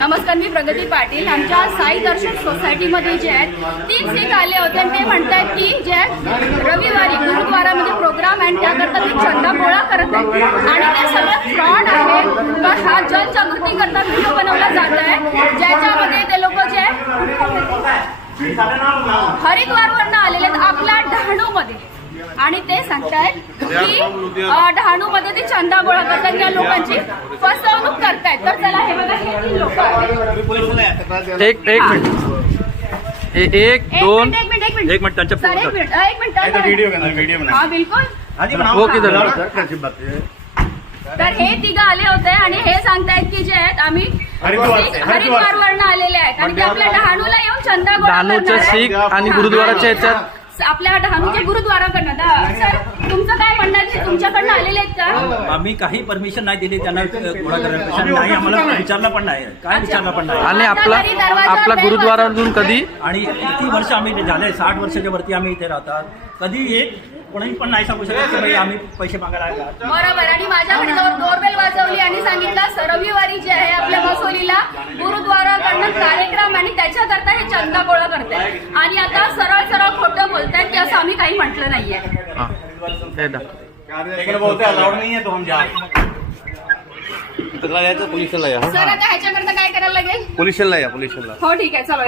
नमस्कार, मी प्रगती पाटील. आमच्या साई दर्शन सोसायटीमध्ये जे आहेत 3 शीख आले होते आणि ते म्हणतात की जे रविवारी गुरुद्वारामध्ये प्रोग्राम आहे त्याकरता ते चंदा गोळा करत आहेत आणि ते सगळं फ्रॉड आहे. तर हा जनजागृती करता व्हिडिओ बनवला जात आहे ज्याच्यामध्ये ते लोक जे हरिद्वारवरनं आलेले आहेत आपल्या डहाणूमध्ये आणि ते सांगतायत की डहाणूमध्ये ते चंदा गोळा करतात, या लोकांची फसवणूक करतायत. तर चला हे बघा, हे लोक एक मिनिट त्यांच्या हा बिलकुल ओके तर हे तिघं आले होते आणि हे सांगतायत की जे आहेत आम्ही हरिद्वारवरनं आलेले आहेत आणि ते आपल्या डहाणूला येऊन चंदा गोळा डहाणूच्या शीख आणि गुरुद्वाराच्या याच्यात आपल्या डहाणूच्या गुरुद्वाराकडनं. सर, तुमचं काय म्हणणं आहे? तुमच्याकडनं आलेले आहेत का? आम्ही काही परमिशन नाही दिली त्यांना गोळा करण्यापेक्षा, नाही आम्हाला विचारलं पण नाही, काय विचारलं पण नाही. आणि आपला गुरुद्वारातून कधी आणि किती वर्ष आम्ही झाले, 60 वर्षाच्या वरती आम्ही इथे राहतात. कधी एक कोणी पण नाही सांगू शकत की आम्ही पैसे मागायला. बरोबर. आणि माझ्याकडे डोरबेल वाजवली आणि सांगितलं रविवारी जे आहे आपल्या मसोलीला गुरुद्वाराकडनं कार्यक्रम आणि त्याच्याकरता हे चंदा गोळा करतायत आणि आता सरळ सरळ खोटं बोलतायत की असं आम्ही काही म्हटलं नाहीये. सर, आता ह्याच्याकरता काय करायला लागेल? पोलिसांना या पोलिसांना हो ठीक आहे, चला.